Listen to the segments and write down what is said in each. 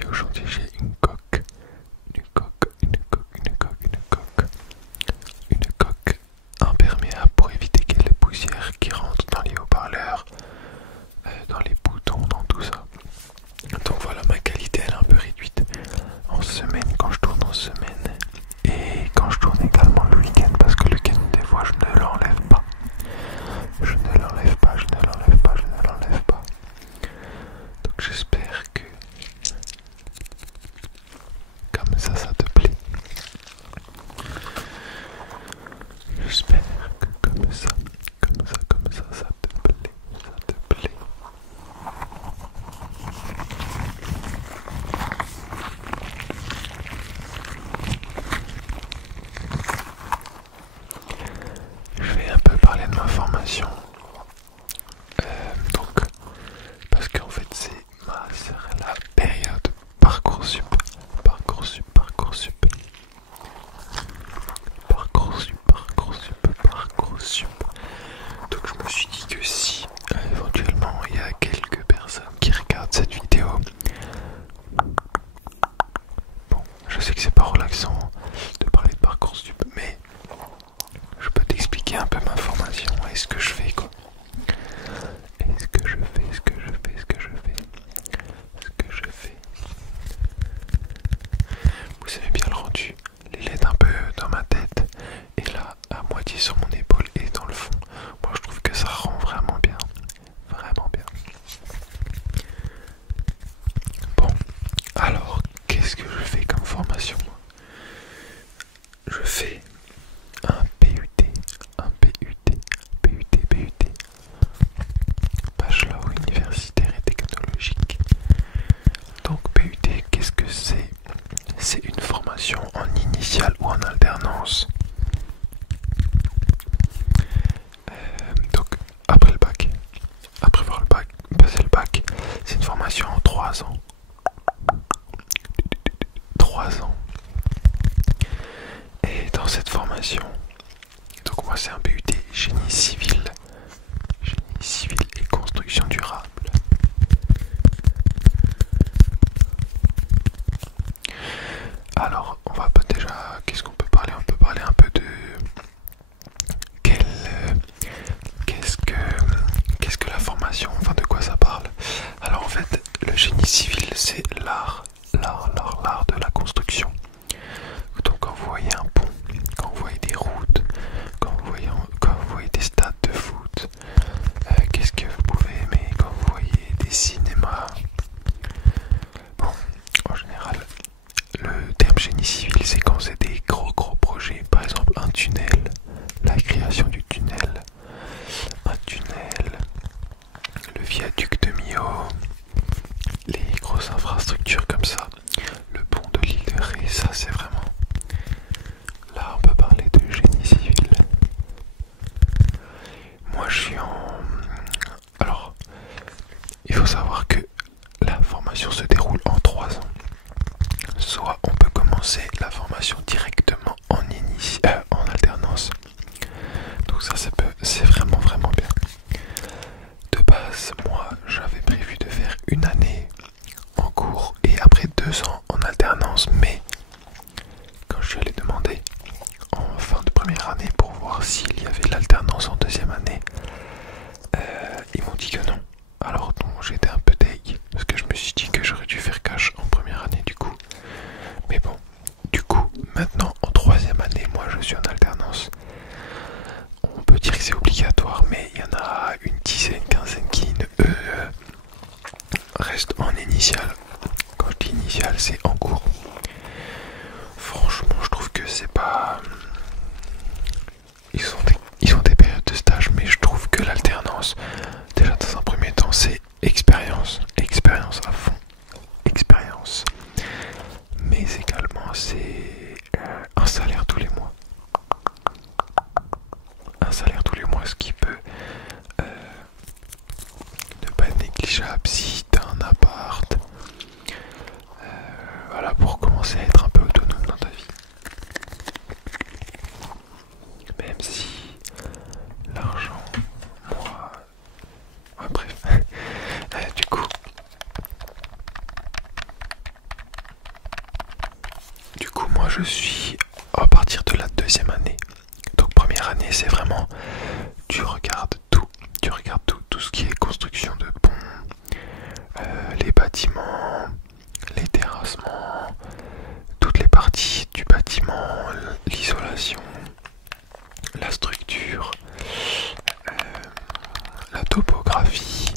suis aujourd'hui, j'ai une coque, une coque, une coque, une coque, une coque, une coque imperméable pour éviter qu'il y ait les poussières qui rentrent dans les haut-parleurs, dans les boutons, dans tout ça. Donc voilà, ma qualité elle est un peu réduite en semaine quand je tourne en semaine et quand je tourne également le week-end parce que le week-end des fois je ne l'enlève pas. Je ne l'enlève pas, je ne l'enlève pas, je ne l'enlève pas. Donc j'espère que comme ça te plaît. J'espère que comme ça te plaît, ça te plaît. Je vais un peu parler de ma formation. Donc, parce qu'en fait c'est la période Parcoursup. Parcoursup. Donc je me suis dit que si éventuellement il y a quelques personnes qui regardent cette vidéo, bon, je sais que c'est pas relaxant de parler de Parcoursup, mais je peux t'expliquer un peu ma formation et ce que je fais quoi. Et ce que je fais. Vous avez bien le rendu, les lettres un peu dans ma tête et là à moitié sur mon épaule et dans le fond. Moi je trouve que ça rend vraiment bien. Bon, alors qu'est-ce que je fais comme formation? Je fais un PUT, Bachelor universitaire et technologique. Donc PUT, qu'est-ce que c'est? C'est une formation en initiale ou en alternance. Donc après le bac, après avoir passer le bac, c'est une formation en 3 ans. 3 ans. Et dans cette formation, donc moi c'est un PUT génie civil et construction durable. Alors on va pas déjà, qu'est-ce qu'on peut parler? On peut parler un peu de qu'est-ce que la formation, enfin de quoi ça parle. Alors en fait le génie civil c'est l'art de la construction. Donc quand vous voyez un pont, quand vous voyez des routes, quand vous voyez des stades de foot, qu'est-ce que vous pouvez aimer quand vous voyez des cinémas? Bon, en général, le terme génie civil c'est quand c'est des gros projets, par exemple un tunnel, la création du tunnel, le viaduc de Millau, les grosses infrastructures comme ça, le pont de l'île de Ré, ça c'est vraiment... Là on peut parler de génie civil. Moi je suis en... Alors, il faut savoir que la formation se déroule en 3 ans. Soit on peut commencer la formation directement en alternance. Donc ça c'est vraiment bien. De base, moi j'avais prévu de faire une année en cours et après 2 ans en alternance, mais quand je suis allé demander en fin de première année pour voir s'il y avait de l'alternance en deuxième année, ils m'ont dit que non. Alors donc j'étais un peu deg parce que je me suis dit que j'aurais dû faire cash en première année du coup. Mais bon, du coup maintenant en troisième année, moi je suis en alternance. On peut dire que c'est obligatoire, mais il y en a une dizaine, quinzaine qui restent en initiale. Quand je dis initiale, c'est en cours. Franchement, je trouve que c'est pas... Ils ont des périodes de stage, mais je trouve que l'alternance, déjà dans un premier temps, c'est expérience à fond, expérience. Mais également, c'est un salaire tous les mois. Ce qui peut ne pas être négligeable si t'as un appart. Voilà, pour commencer à être un peu autonome dans ta vie. Même si l'argent, moi... Ouais, bref. Du coup, moi je suis à partir de la deuxième année. Donc première année c'est vraiment tu regardes tout, tout ce qui est construction de ponts, les bâtiments, les terrassements, toutes les parties du bâtiment, l'isolation, la structure, la topographie,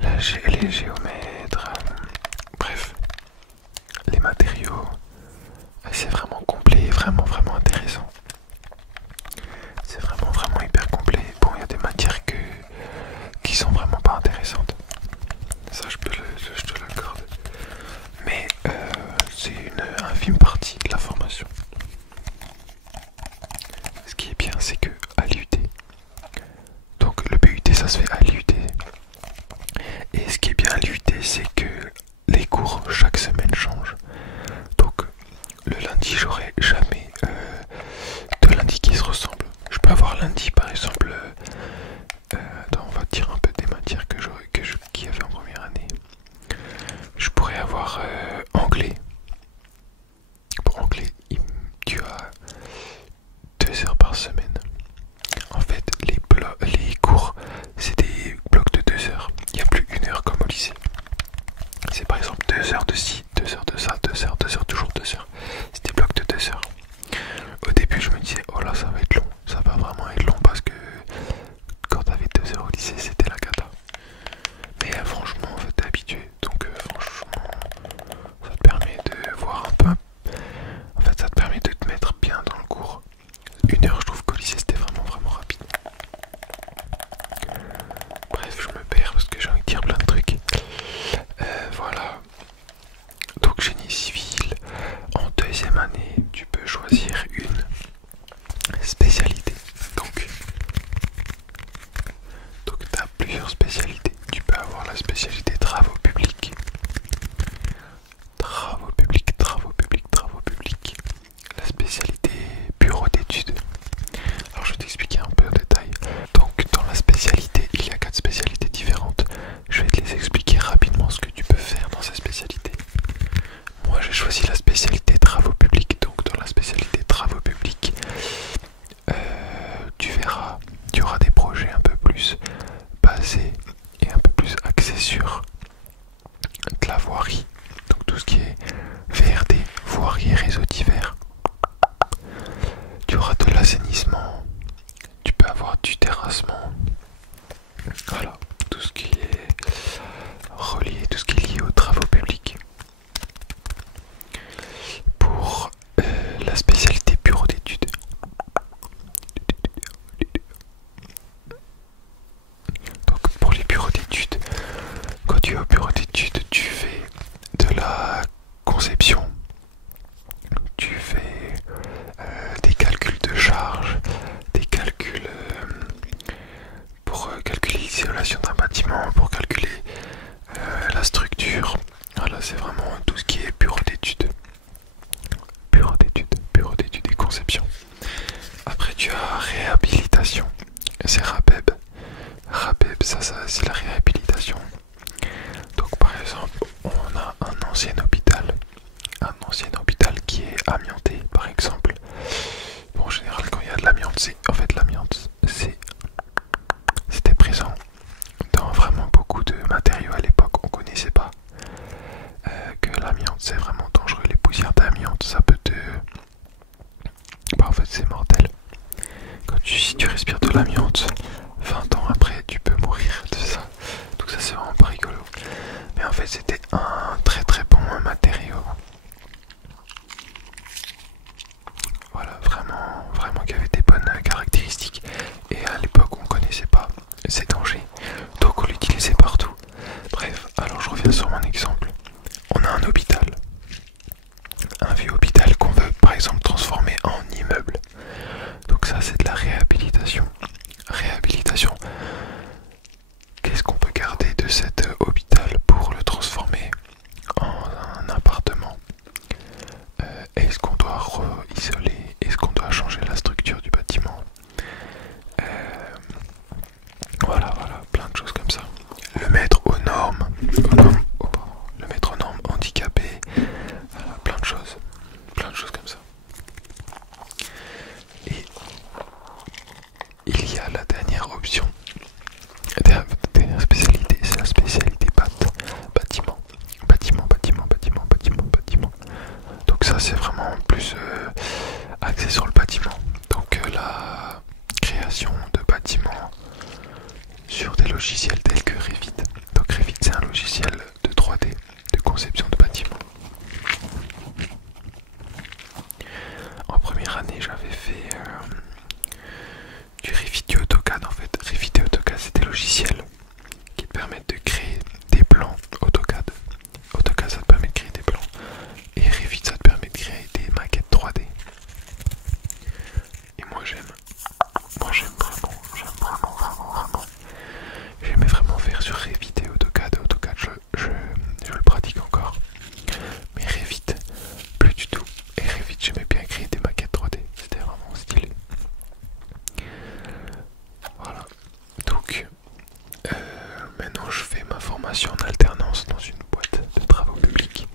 les géomètres, bref, les matériaux. C'est vraiment complet, vraiment intéressant. C'est vraiment hyper complet. Bon, il y a des matières qui sont vraiment pas intéressantes. Ça, je te l'accorde. Mais c'est une infime partie de la formation. Ce qui est bien, c'est que à l'IUT, donc le BUT ça se fait à l'IUT. Et ce qui est bien à l'IUT, c'est que les cours chaque semaine changent. Donc le lundi, j'aurai jamais deux lundis qui se ressemblent. Je peux avoir lundi par exemple, on va dire un peu des matières qu'il y avait en première année. Je pourrais avoir anglais. Pour anglais, tu as 2 heures par semaine. En fait, les cours, c'est des blocs de 2 heures. Il n'y a plus 1 heure comme au lycée. C'est par exemple 2 heures de ci, 2 heures de ça, 2 heures, 2 heures, toujours 2 heures. C'est des blocs de 2 heures. Au début, je me disais, oh là, ça va être long. Ça va vraiment être long parce que quand t'avais 2 heures au lycée, c'était la cata. Mais franchement, en fait, t'es habitué. Donc, franchement, ça te permet de voir un peu. En fait, ça te permet de te mettre bien dans le cours. 1 heure, je trouve qu'au lycée, c'était vraiment rapide. Bref, je me perds parce que j'ai envie de dire plein de trucs. Voilà. Donc, génie civil. En deuxième année, tu peux choisir une spécialité. Donc tu as plusieurs spécialités. Tu peux avoir la spécialité travaux publics. Travaux publics, travaux publics, travaux publics. La spécialité bureau d'études. Alors je vais t'expliquer un peu en détail. Donc dans la spécialité, il y a 4 spécialités différentes. Je vais te les expliquer rapidement ce que tu peux faire dans ces spécialités. Moi j'ai choisi la spécialité travaux publics. Donc dans la spécialité travaux publics, tu verras, tu auras des projets un peu plus basés et un peu plus axés sur de la voirie. Donc tout ce qui est VRD, voirie et réseaux divers. Tu auras de l'assainissement, tu peux avoir du terrassement. Voilà, tout ce qui est relié, tout ce qui est lié aux travaux publics. Pour la spécialité bureau d'études, donc pour les bureaux d'études, quand tu es au bureau d'études, tu fais de la conception, tu fais des calculs de charge, des calculs pour calculer l'isolation d'un bâtiment, pour calculer la structure. Voilà, c'est vraiment tout ce qui est bureau d'études. Bureau d'études et conception. Après tu as réhabilitation, c'est RAPEB. RAPEB, ça c'est la réhabilitation. Donc par exemple, on a un ancien hôpital qui est amianté par exemple. Bon, en général quand il y a de l'amiante, l'amiante c'était présent dans vraiment beaucoup de matériaux à l'époque. On connaissait pas que l'amiante c'est vraiment dangereux. vraiment plus axé sur le bâtiment. Donc la création de bâtiments sur des logiciels tels que Revit. Donc Revit c'est un logiciel de 3D, de conception de bâtiments. En première année j'avais fait du Revit et AutoCAD en fait. Revit et AutoCAD c'est des logiciels qui te permettent de créer des plans AutoCAD. AutoCAD ça te permet de créer des plans et Revit ça te permet de créer des maquettes 3D. Et moi j'aime vraiment. J'aimais vraiment faire sur Revit et AutoCAD. AutoCAD je le pratique encore. Mais Revit plus du tout. Et Revit j'aimais bien créer des maquettes 3D. C'était vraiment stylé. Voilà. Donc maintenant je fais ma formation en alternance dans une boîte de travaux publics.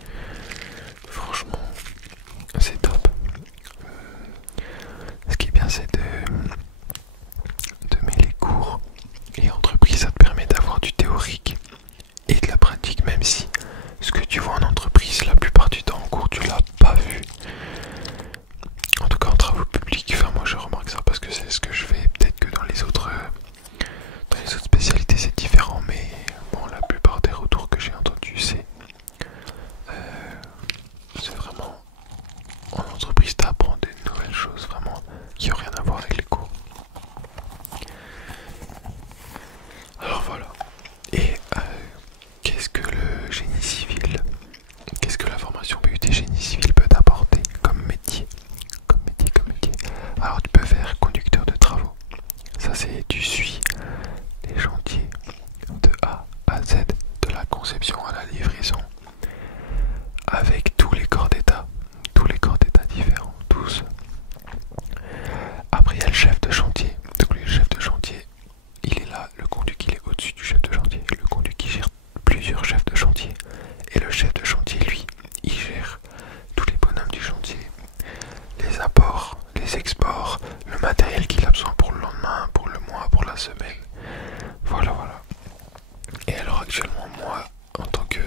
Franchement c'est top. Ce qui est bien c'est de mêler cours et entreprise. Ça te permet d'avoir du théorique et de la pratique, même si ce que tu vois en entreprise la plupart du temps en cours tu l'as pas vu. En tout cas en travaux publics, enfin moi je remarque ça parce que c'est ce que je fais. Peut-être que dans les autres spécialités c'est différent, mais bon, la plupart des retours que j'ai entendus c'est vraiment en entreprise t'apprends des nouvelles choses vraiment qui n'ont rien à voir avec les cours. Alors voilà. Et qu'est-ce que le génie civil, qu'est-ce que la formation BUT génie civil peut t'apporter comme métier? Alors tu peux faire conducteur de travaux. Ça c'est tu suis les chantiers de A à Z, de la conception à la livraison, avec tous les corps d'état différents, tous. Après il y a le chef de chantier. Donc le chef de chantier, il est là, le conduc il est au-dessus du chef de chantier. Le conduc il gère plusieurs chefs de chantier. Et le chef de chantier, lui, il gère tous les bonhommes du chantier. Les apports, les exports, le matériel qu'il a besoin pour le lendemain, pour le mois, pour la semaine. Voilà. Et alors actuellement, moi, en tant que...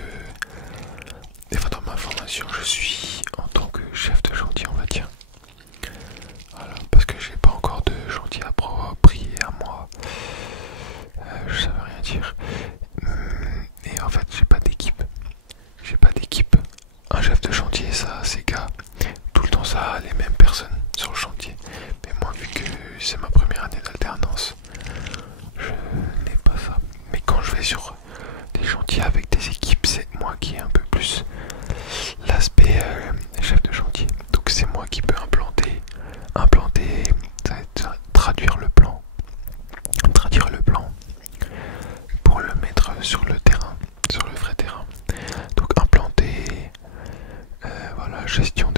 Enfin, dans ma formation, je suis en tant que chef de chantier, on va dire. Voilà, parce que j'ai pas encore de chantier approprié à moi. Je savais rien dire. Et en fait, j'ai pas d'équipe. Un chef de chantier, ça, c'est gars. Tout le temps, ça a les mêmes personnes sur le chantier. Mais moi, vu que c'est ma première année d'alternance, je n'ai pas ça. Mais quand je vais sur des chantiers avec des équipes, c'est moi qui ai un peu plus l'aspect chef de chantier. Donc c'est moi qui peux implanter, ça va être traduire le plan pour le mettre sur le terrain, sur le vrai terrain. Donc implanter, voilà, gestion